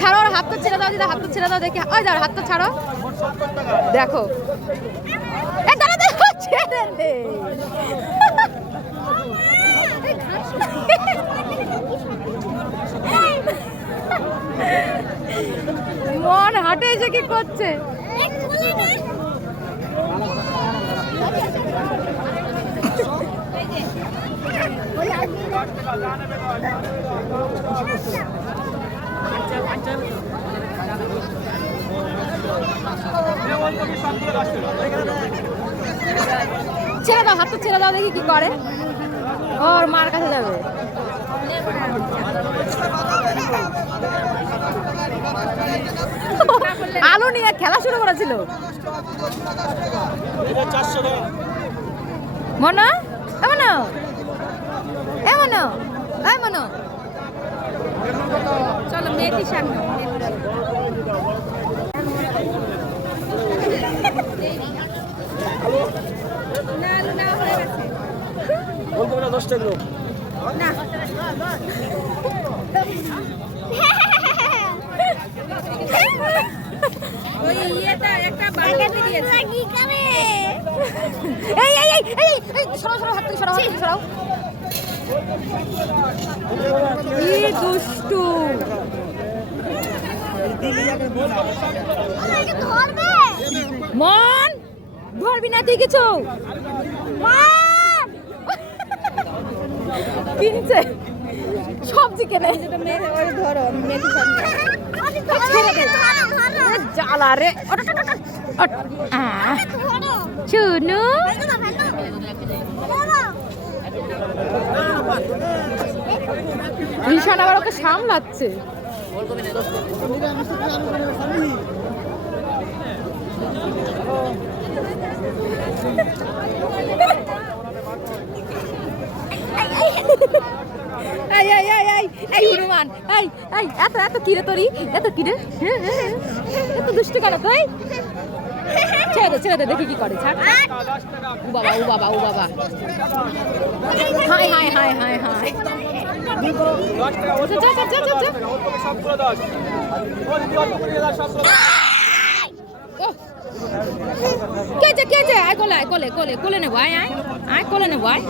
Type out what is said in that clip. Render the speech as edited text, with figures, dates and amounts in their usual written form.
ছাড়ো ওর হাত তো ছেড়ে দাও দিদা, হাত তো ছেড়ে দাও দেখি। ওই দাও হাত তো ছাড়ো, দেখো দাঁড়া দেখো ছেড়ে দে। মন হাটে এসে কি করছে? ছেড়ে দাও, হাত তো ছেড়ে দাও দেখি কি করে। ওর মার কাছে যাবে। আলো নিয়ে খেলা শুরু করেছিল মনো, এমন এমন এমন। চলো মেয়েটির সামনে। না ওই ইয়েটা একটা বালতি দিয়েছে কি করে? এই এই এই এই সরো সরো, হাত থেকে সরো, হাত থেকে সরাও। কি দুষ্টু। মন ধরবি না তুই কিছু। কিনছে সবজি কেনে ধরো জ্বালা রে শুনু। ঈশান আবার ওকে সামলাচ্ছে। এই হনুমান, এই এত এত কিরে তোরি, এত কিরে, এত দুষ্টু কেন তুই? ছেড়ে দে দেখি কি করে। ছাড়। ও বাবা ও বাবা ও বাবা। Hi hi hi hi hi. কে আয় কোলে, কোলে কোলে কোলে নেবো, আয় আয় আয় কোলে নেবো, আয়।